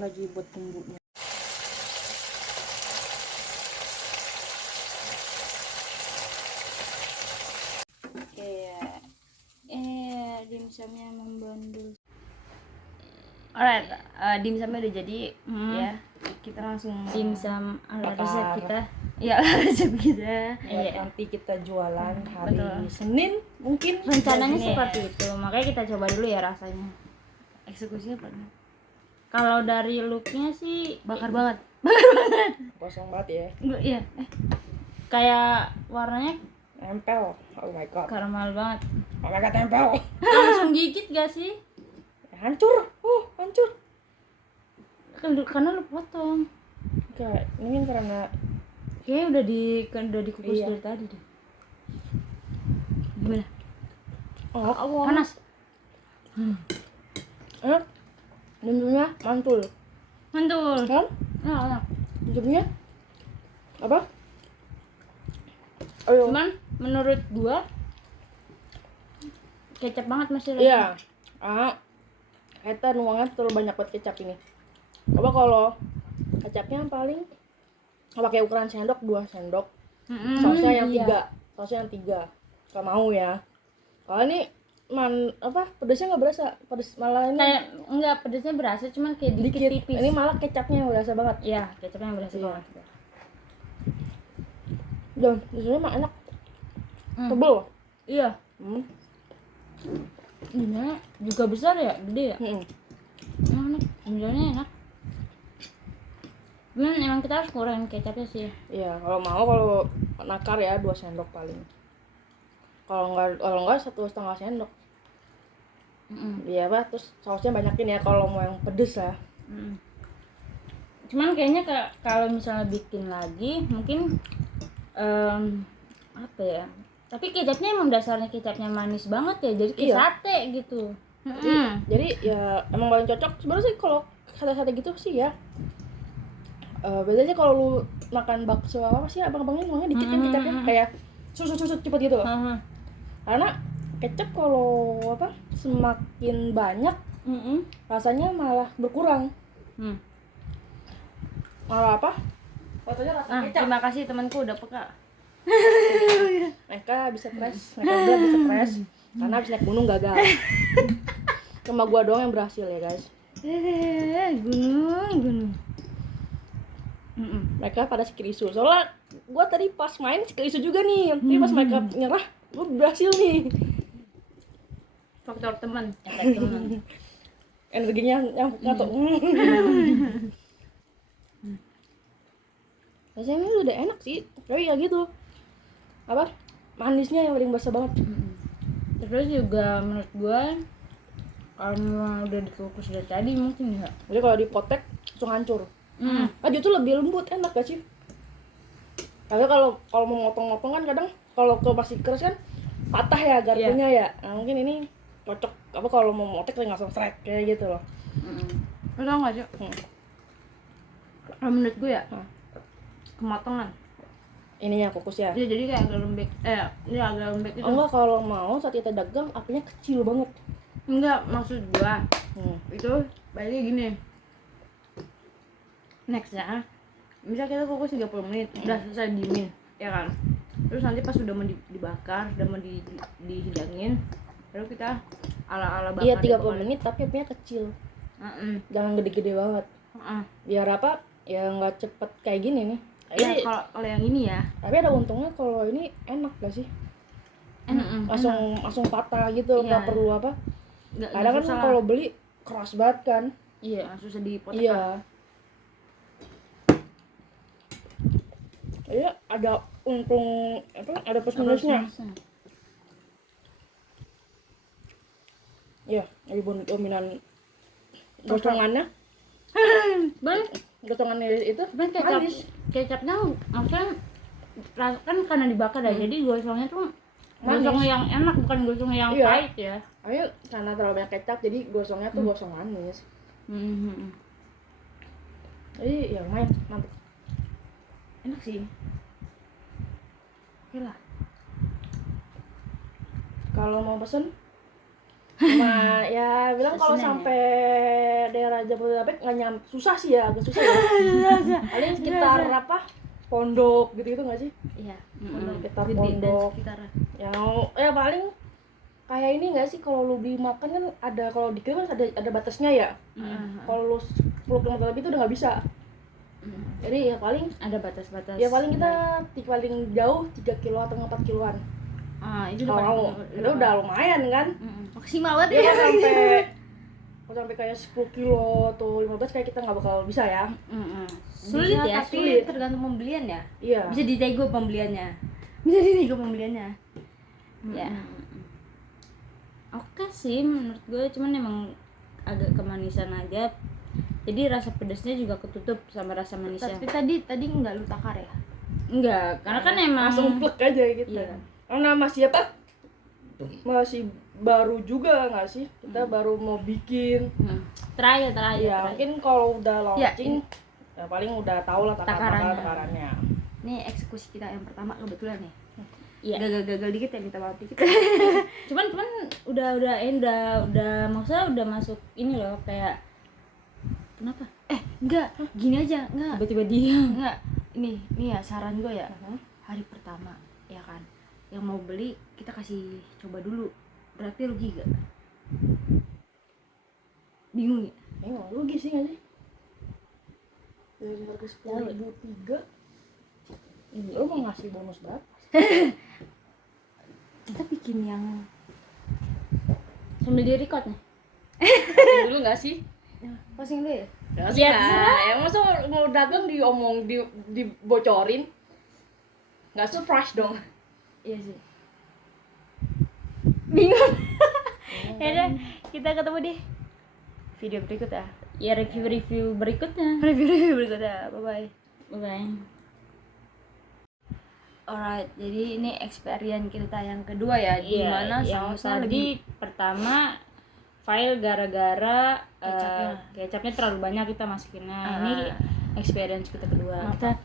lagi buat bumbunya. Oke ya. Dimsumnya membandul. Alright, dimsumnya udah jadi ya. Kita langsung Dimsum ala bakar. resep kita. Ya, resep kita. Iya. Nanti kita jualan hari Senin mungkin. Rencananya Senin. seperti itu. Makanya kita coba dulu ya rasanya. Eksekusinya apa? Kalau dari looknya sih bakar banget. Kosong banget ya. Enggak, iya. Kayak warnanya Nempel. Oh my god. karamel banget. Oh my god, nempel. Langsung gigit gak sih? Hancur. Hancur. Karena lu potong. Kayak ini kan karena Kayaknya udah dikukus Iya. dari tadi deh. Gimana? oh, Panas. Bumbunya mantul. Mantul. Kan? Enak. Bumbunya apa? Ayo. Cuman menurut gua kecap banget masih. Iya. Kita nuangnya terlalu banyak buat kecap ini. Coba kalau kecapnya paling pakai ukuran sendok 2 sendok. Sausnya yang 3. Sausnya yang 3. Kalau mau ya. Kalau ini pedesnya nggak berasa. Pedes malah ini Kayak enggak pedasnya berasa, cuman kayak dikit dikit. tipis. Ini malah kecapnya yang berasa banget. Iya, kecapnya berasa Iya. banget. Dan disini mah enak. Tebel. Iya. Ini juga besar ya, gede ya. Enak, sebenarnya enak. Cuman emang kita harus kurangin kecapnya sih. Iya, kalau nakar ya 2 sendok paling. Kalau enggak 1,5 sendok. Iya, terus sausnya banyakin ya kalau mau yang pedes lah. Cuman kayaknya kalau misalnya bikin lagi mungkin apa ya? Tapi kecapnya emang dasarnya kecapnya manis banget ya, jadi kayak Iya. sate gitu. Jadi ya emang paling cocok sebenarnya sih kalau sate-sate gitu sih ya. Biasanya kalau lu makan bakso apa sih abang-abangnya nuangnya dikit kan kecapnya kayak susut cepet gitu loh. Karena kecap kalau semakin banyak rasanya malah berkurang. Malah rasanya rasa kecap. Terima kasih temanku udah peka. Mereka bisa stres karena habis naik gunung gagal. Cuma gua doang yang berhasil ya guys. Gunung. Mereka pada sikir isu. Soalnya gua tadi pas main sikir isu juga nih. Tapi pas mereka nyerah, gua berhasil nih. Faktor teman, efek teman. Energinya yang ngatok. Rasanya ini udah enak sih. Tapi ya gitu. Manisnya yang paling berasa banget. Terus juga menurut gua kalau memang udah dikukus dari tadi mungkin ya. Jadi kalau dipotek langsung hancur. Justru lebih lembut, enak gak sih? Tapi kalau mau motong-motong kan kadang kalau masih keras kan patah ya garpunya ya. Nah, mungkin ini cocok kalau mau motek langsung strike kayak gitu loh. Lo tau gak sih? Kalau menurut gue ya kematangan. Ininya kukusnya. Dia jadi kayak agak lembek. Dia agak lembek itu. Enggak, kalau mau saat kita dagang apinya kecil banget. Enggak, maksud gua itu baiknya gini. Next ya, misal kita kukus 30 menit, udah selesai dingin, ya kan? Terus nanti pas udah mau dibakar, udah mau dihidangin, baru kita ala-ala bakar. Iya, 30 menit tapi apinya kecil. Jangan gede-gede banget. Biar ya nggak cepet kayak gini nih. Ya kalau yang ini ya. Tapi ada untungnya kalau ini enak gak sih? Langsung patah gitu, nggak perlu apa. Kadang kan kalau beli keras banget kan. Iya, susah dipotong. Iya. Iya, ada untung ada plus minusnya. Iya, lebih dominan gosongannya. Gosongannya itu kecapnya maksudnya kan karena dibakar ya, jadi gosongnya tuh gosong yang enak, bukan gosong yang pahit ya. Ayo, karena terlalu banyak kecap jadi gosongnya tuh gosong manis. Jadi ya lumayan mantap. Enak sih. Oke lah. Kalau mau pesen Cuma ya bilang kalau Senang ya? sampai daerah Jabodetabek nggak susah sih ya, agak susah ya. Paling sekitar apa? Pondok gitu-gitu nggak sih? Iya, Sekitar gede dan pondok. sekitarnya. Yang paling kayak ini nggak sih, kalau lu beli makan kan ada, kalau di kilo kan ada batasnya ya. Kalau lu 10 km lebih itu udah nggak bisa. Jadi ya paling Ada batas-batas. ya paling kita paling jauh 3 kilo atau 4 kiloan. Itu Kalau itu udah lumayan kan. maksimal banget Dia ya. kalau sampai kayak 10 kilo atau 15 kayak kita nggak bakal bisa ya. Sulit Bisa, ya, tapi sulit tergantung pembelian ya. Iya. Bisa dinego pembeliannya. Ya. Oke sih menurut gue, cuman emang agak kemanisan aja. Jadi rasa pedasnya juga ketutup sama rasa manisnya. Tapi tadi nggak lu takar ya? Enggak, karena kan emang langsung plek aja gitu. Iya. Karena masih apa? Masih baru juga nggak sih? Kita baru mau bikin. trial. Ya mungkin kalau udah launching ya paling udah tau lah takarannya. Ini eksekusi kita yang pertama kebetulan nih. Iya. Gagal dikit ya, minta maaf dikit. cuman udah maksudnya udah masuk ini loh, kayak kenapa? Enggak, gini aja, enggak. Tiba-tiba diam. Enggak. Ini ya saran gue ya. Hari pertama, ya kan. Yang mau beli kita kasih coba dulu. Berarti rugi gak? Bingung ya? Rugi sih nggak sih? Dari harga 10.003 lu mau ngasih bonus berapa? Kita bikin yang Sambil di record nih. Dulu nggak sih? posting dulu ya? Ya, yang masa mau dagang dibocorin? Nggak surprise dong. Iya sih. Bingung. Ya udah, kita ketemu di video berikutnya. Ya review berikutnya. Review berikutnya. Bye bye. Alright, jadi ini experience kita yang kedua ya, Iya, dimana yang sausnya tadi pertama file gara-gara Kecapnya. kecapnya terlalu banyak kita masukin. Nah, ini experience kita kedua. Mantap.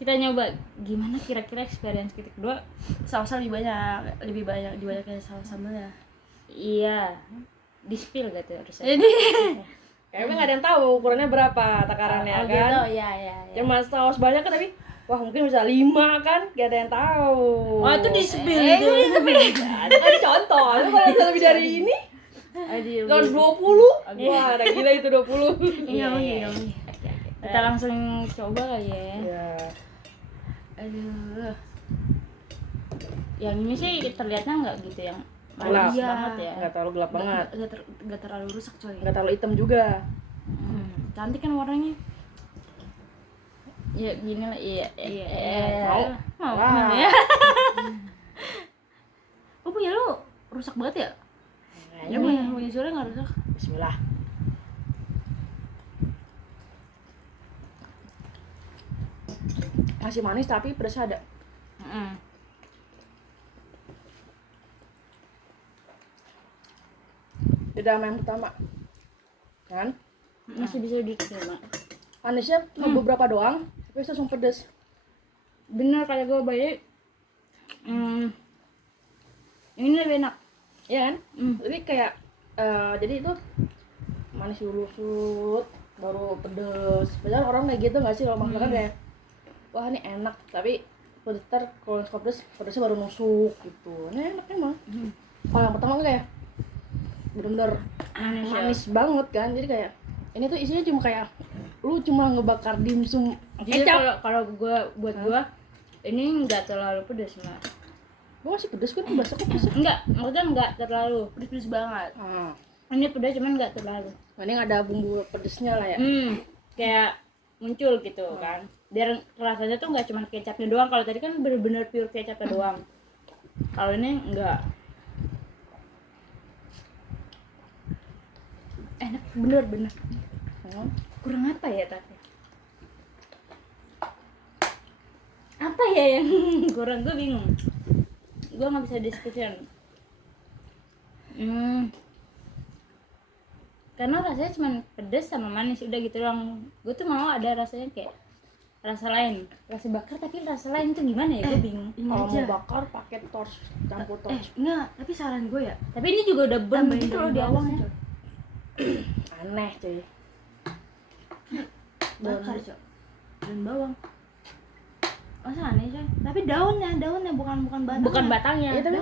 Kita nyoba gimana kira-kira experience kita kedua. sausnya lebih banyak dibanyakin saus sambalnya. Iya. Di spill gitu harusnya. Jadi Kayaknya nggak ada yang tahu ukurannya berapa takarannya kan. gitu, ya. Cuma saus banyak kan, tapi wah mungkin bisa 5 kan, gak ada yang tahu. Wah, itu di spill itu. Ada kan contoh, lu kalau bisa lebih dari ini kan 20. Wah, ada gila itu 20. Iya, mungkin. Kita langsung coba kali ya. Ya. Aduh. Yang ini sih terlihatnya nggak gitu yang Gelap manis banget ya. Enggak terlalu gelap banget. Gak terlalu rusak coy. Enggak terlalu hitam juga. Cantik kan warnanya. Ya gini lah, iya. Mau? Mau. Wah. Ya. Oh, punya lu rusak banget ya? Kayaknya Punya suara gak rusak? Bismillah. Masih manis tapi pedasnya ada. Beda sama yang pertama. Kan? Masih bisa diterima. Manisnya cuma beberapa doang, tapi langsung pedas. Bener kayak gue bayar. Ini lebih enak. Iya kan? Jadi kayak jadi itu manis dulu sut, baru pedes. Padahal orang kayak gitu nggak sih kalau makan kayak wah ini enak, tapi pedes kalau pedesnya baru nusuk gitu. Ini enak emang. Kalau yang pertama kayak bener-bener manis banget kan. Jadi kayak ini tuh isinya cuma kayak lu cuma ngebakar dimsum Jadi kecap. kalau buat gue ini nggak terlalu pedas mah. Gua masih pedes kan, berasa kok pedes. Enggak, maksudnya nggak terlalu. Pedes banget. Ini pedas cuman nggak terlalu. Ini ada bumbu pedesnya lah ya. Kayak muncul gitu kan. Biar rasanya tuh nggak cuma kecapnya doang. Kalau tadi kan bener-bener pure kecapnya doang. Kalau ini enggak. Enak bener. Kurang apa ya tapi? Apa ya yang kurang, gue bingung. Gue nggak bisa description. Karena rasanya cuma pedas sama manis udah gitu doang. Gue tuh mau ada rasanya kayak rasa lain, rasa bakar tapi rasa lain tuh gimana ya, gue bingung. Ini Kalau aja. mau bakar pakai torch, campur torch. Enggak, tapi saran gue ya, Tapi ini juga udah burn tambahin gitu loh daun di bawang atasnya. coy. Aneh cuy. Bakar coy. Daun bawang. Masa aneh coy? Tapi daunnya bukan batangnya. Bukan batangnya. Ya tapi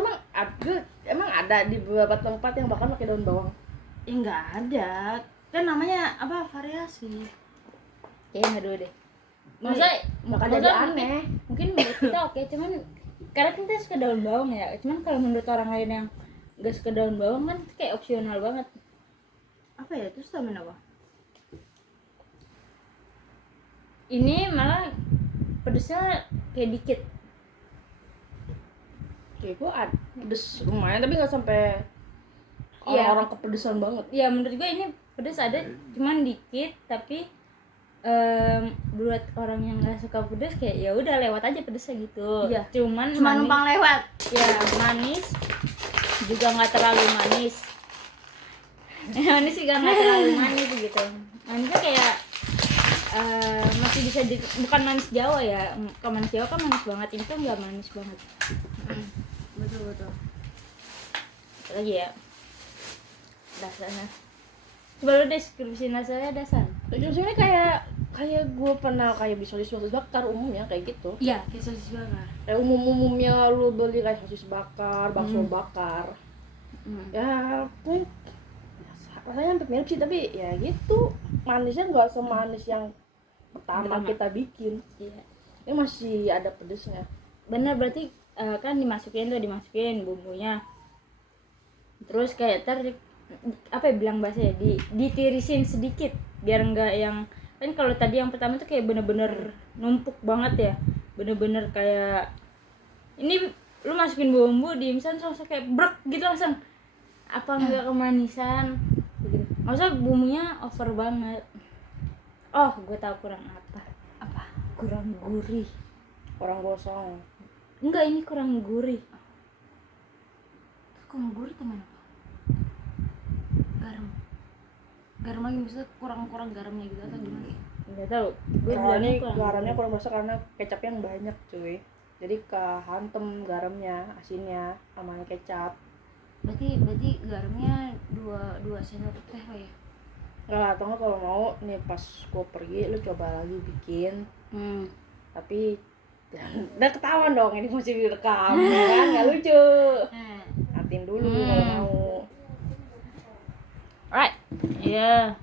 emang ada di beberapa tempat yang bakar pakai daun bawang. Ya enggak ada. Kan namanya apa? Variasi. Kayaknya nggak dulu deh. Maksudnya Makanya maksudnya jadi aneh. Mungkin menurut kita oke, cuman karena kita suka daun bawang ya. Cuman kalau menurut orang lain yang nggak suka daun bawang kan itu kayak opsional banget. Apa ya? Terus tambahin apa? Ini malah pedesnya kayak dikit. Kayak gue pedes lumayan tapi nggak sampai Iya. orang kepedesan banget. Ya menurut gue ini pedes ada, cuman dikit. Tapi buat orang yang nggak suka pedes kayak ya udah lewat aja pedesnya gitu. Iya. Cuman Cuma manis. numpang lewat. Ya manis juga nggak terlalu manis. Manis juga nggak terlalu manis gitu. Manisnya kayak masih bisa bukan manis Jawa ya. Kalau manis Jawa kan manis banget, ini tuh nggak manis banget. Betul. Apa lagi ya dasarnya, coba lu deskripsi rasanya dasar. Sebenarnya kayak gue pernah kayak sosis bakar umumnya kayak gitu. Iya, kayak sosis bakar. Kayak umumnya lu beli kayak sosis bakar, bakso bakar. Ya pun rasanya hampir mirip sih tapi ya gitu. Manisnya nggak semanis yang pertama kita bikin. Iya. Ini masih ada pedesnya. Bener, berarti kan dimasukin bumbunya, terus kayak apa ya bilang bahasa ya, ditirisin sedikit biar enggak yang kan kalau tadi yang pertama tuh kayak bener-bener numpuk banget ya, bener-bener kayak ini lu masukin bumbu di instan langsung kayak brek gitu langsung, apa enggak kemanisan begitu. Maksudnya bumbunya over banget. Oh gue tahu kurang apa, kurang gurih. Orang gosong. Enggak, ini kurang gurih. Kurang gurih teman apa? Garam lagi, maksudnya kurang garamnya gitu atau gimana? Enggak tahu. Gue Garamnya kurang berasa karena kecapnya yang banyak cuy. Jadi kehantem garamnya, asinnya sama kecap. Berarti garamnya 2 sendok teh lah ya. Enggak, atau nggak kalau mau nih pas gue pergi lu coba lagi bikin. Tapi udah ketahuan dong ini masih direkam kan, nggak lucu. Ngatin dulu kalau mau. Alright. Iya.